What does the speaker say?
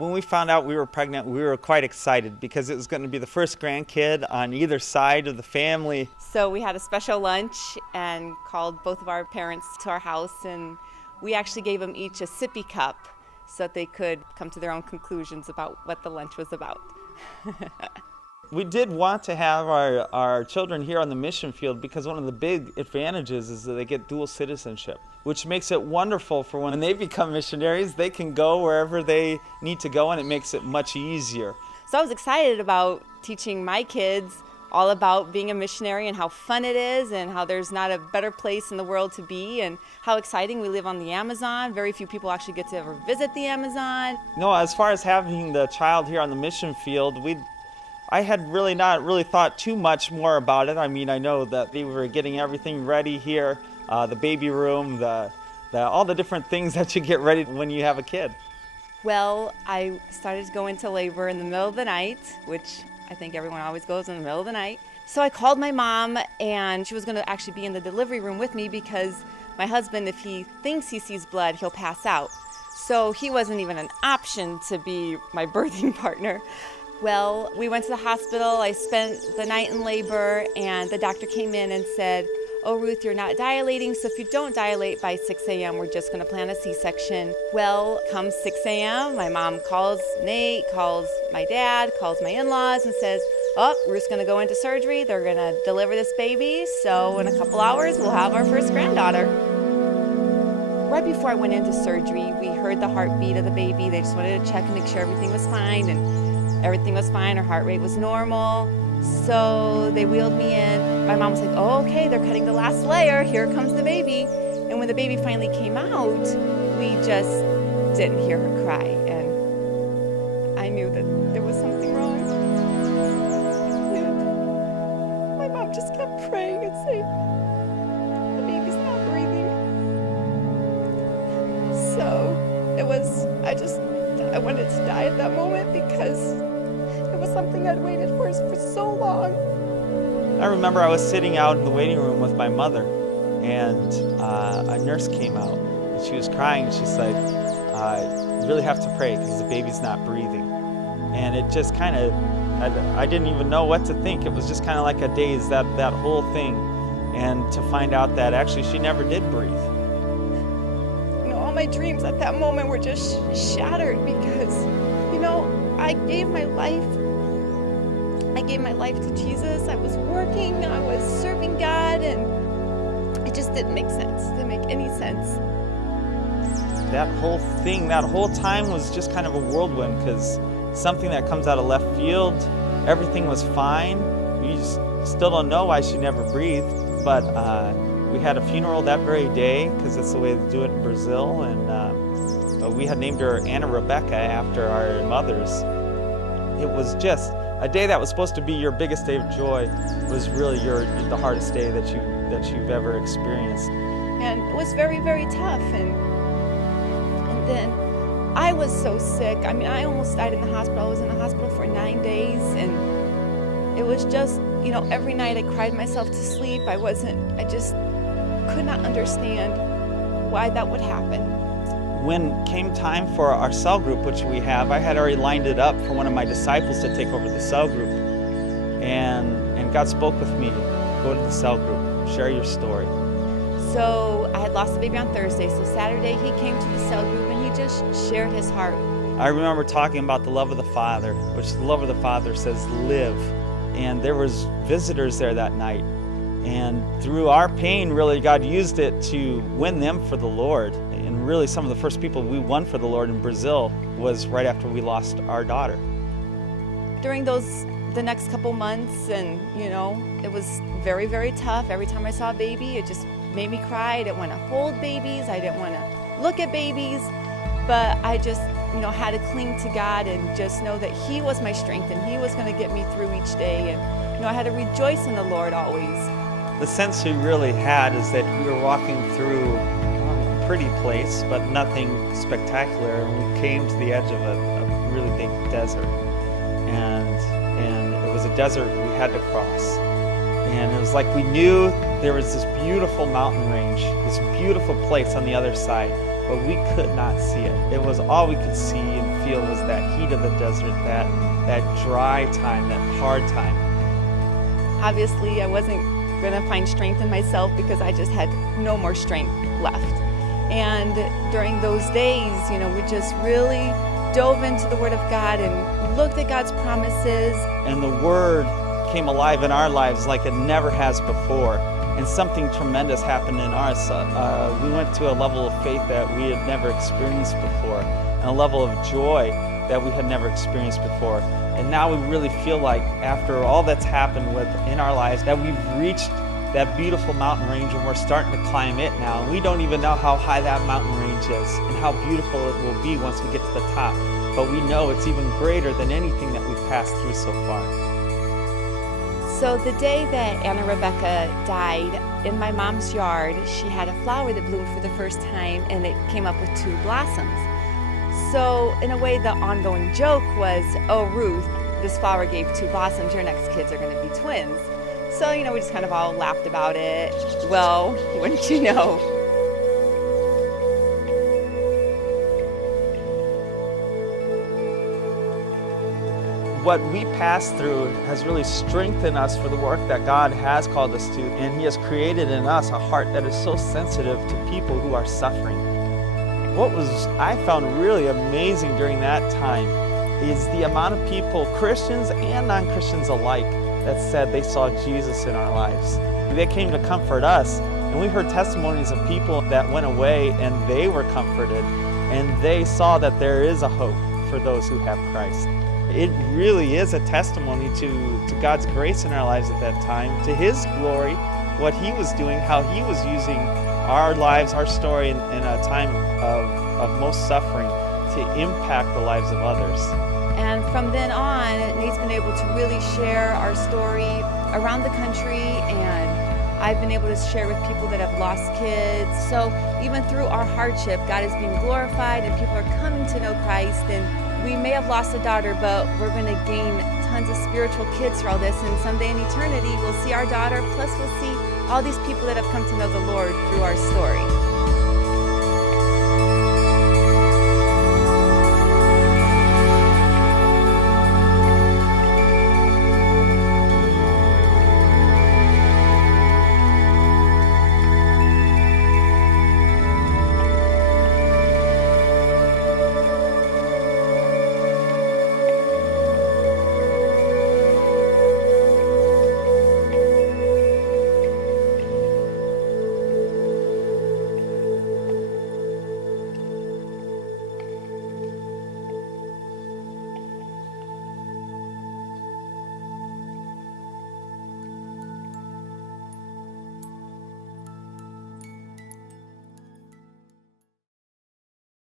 When we found out we were pregnant, we were quite excited because it was going to be the first grandkid on either side of the family. So we had a special lunch and called both of our parents to our house, and we actually gave them each a sippy cup so that they could come to their own conclusions about what the lunch was about. We did want to have our children here on the mission field because one of the big advantages is that they get dual citizenship, which makes it wonderful for when they become missionaries. They can go wherever they need to go, and it makes it much easier. So I was excited about teaching my kids all about being a missionary and how fun it is and how there's not a better place in the world to be and how exciting we live on the Amazon. Very few people actually get to ever visit the Amazon. No, as far as having the child here on the mission field, I had really not thought too much more about it. I mean, I know that we were getting everything ready here, the baby room, all the different things that you get ready when you have a kid. Well, I started to go into labor in the middle of the night, which I think everyone always goes in the middle of the night. So I called my mom, and she was going to actually be in the delivery room with me because my husband, if he thinks he sees blood, he'll pass out. So he wasn't even an option to be my birthing partner. Well, we went to the hospital. I spent the night in labor, and the doctor came in and said, "Oh, Ruth, you're not dilating, so if you don't dilate by 6 a.m., we're just going to plan a C-section." Well, come 6 a.m., my mom calls Nate, calls my dad, calls my in-laws, and says, "Oh, Ruth's going to go into surgery. They're going to deliver this baby, so in a couple hours, we'll have our first granddaughter." Right before I went into surgery, we heard the heartbeat of the baby. They just wanted to check and make sure everything was fine, and everything was fine. Her heart rate was normal. So they wheeled me in. My mom was like, "Oh, okay, they're cutting the last layer. Here comes the baby." And when the baby finally came out, we just didn't hear her cry. And I knew that there was something wrong. And my mom just kept praying and saying, "The baby's not breathing." So I wanted to die at that moment because it was something I'd waited for so long. I remember I was sitting out in the waiting room with my mother, and a nurse came out, and she was crying, and she said, "You really have to pray because the baby's not breathing." And it just kind of, I didn't even know what to think. It was just kind of like a daze, that whole thing. And to find out that actually she never did breathe. All my dreams at that moment were just shattered because, I gave my life to Jesus. I was working, I was serving God, and it just didn't make sense. It didn't make any sense. That whole thing, that whole time was just kind of a whirlwind because something that comes out of left field, everything was fine. You just still don't know why she never breathed, but we had a funeral that very day because that's the way they do it in Brazil, and we had named her Anna Rebecca after our mothers. It was just a day that was supposed to be your biggest day of joy was really the hardest day that you've ever experienced. And it was very, very tough. And then I was so sick. I mean, I almost died in the hospital. I was in the hospital for 9 days, and it was just, every night I cried myself to sleep. I just could not understand why that would happen. When came time for our cell group, which we have, I had already lined it up for one of my disciples to take over the cell group. And God spoke with me, "Go to the cell group, share your story." So I had lost the baby on Thursday, so Saturday he came to the cell group and he just shared his heart. I remember talking about the love of the Father, which the love of the Father says live. And there was visitors there that night. And through our pain, really, God used it to win them for the Lord. And really, some of the first people we won for the Lord in Brazil was right after we lost our daughter. During the next couple months, and it was very, very tough. Every time I saw a baby, it just made me cry. I didn't want to hold babies. I didn't want to look at babies. But I just, had to cling to God and just know that He was my strength and He was going to get me through each day. And, I had to rejoice in the Lord always. The sense we really had is that we were walking through a pretty place, but nothing spectacular. And we came to the edge of a really big desert. And it was a desert we had to cross. And it was like we knew there was this beautiful mountain range, this beautiful place on the other side. but we could not see it. It was all we could see and feel was that heat of the desert, that dry time, that hard time. Obviously, I wasn't going to find strength in myself because I just had no more strength left. And during those days, we just really dove into the Word of God and looked at God's promises. And the Word came alive in our lives like it never has before. And something tremendous happened in ours. We went to a level of faith that we had never experienced before, and a level of joy that we had never experienced before. And now we really feel like, after all that's happened in our lives, that we've reached that beautiful mountain range and we're starting to climb it now. And we don't even know how high that mountain range is and how beautiful it will be once we get to the top. But we know it's even greater than anything that we've passed through so far. So the day that Anna Rebecca died, in my mom's yard, she had a flower that bloomed for the first time, and it came up with 2 blossoms. So in a way, the ongoing joke was, oh, Ruth, this flower gave 2 blossoms, your next kids are going to be twins. So, we just kind of all laughed about it. Well, wouldn't you know, what we passed through has really strengthened us for the work that God has called us to, and He has created in us a heart that is so sensitive to people who are suffering. What I found really amazing during that time is the amount of people, Christians and non-Christians alike, that said they saw Jesus in our lives. They came to comfort us, and we heard testimonies of people that went away and they were comforted, and they saw that there is a hope for those who have Christ. It really is a testimony to God's grace in our lives at that time, to His glory, what He was doing, how He was using our lives, our story in a time of most suffering to impact the lives of others. And from then on, Nate's been able to really share our story around the country, and I've been able to share with people that have lost kids. So even through our hardship, God is being glorified and people are coming to know Christ. And we may have lost a daughter, but we're going to gain tons of spiritual kids through all this. And someday in eternity, we'll see our daughter, plus we'll see all these people that have come to know the Lord through our story.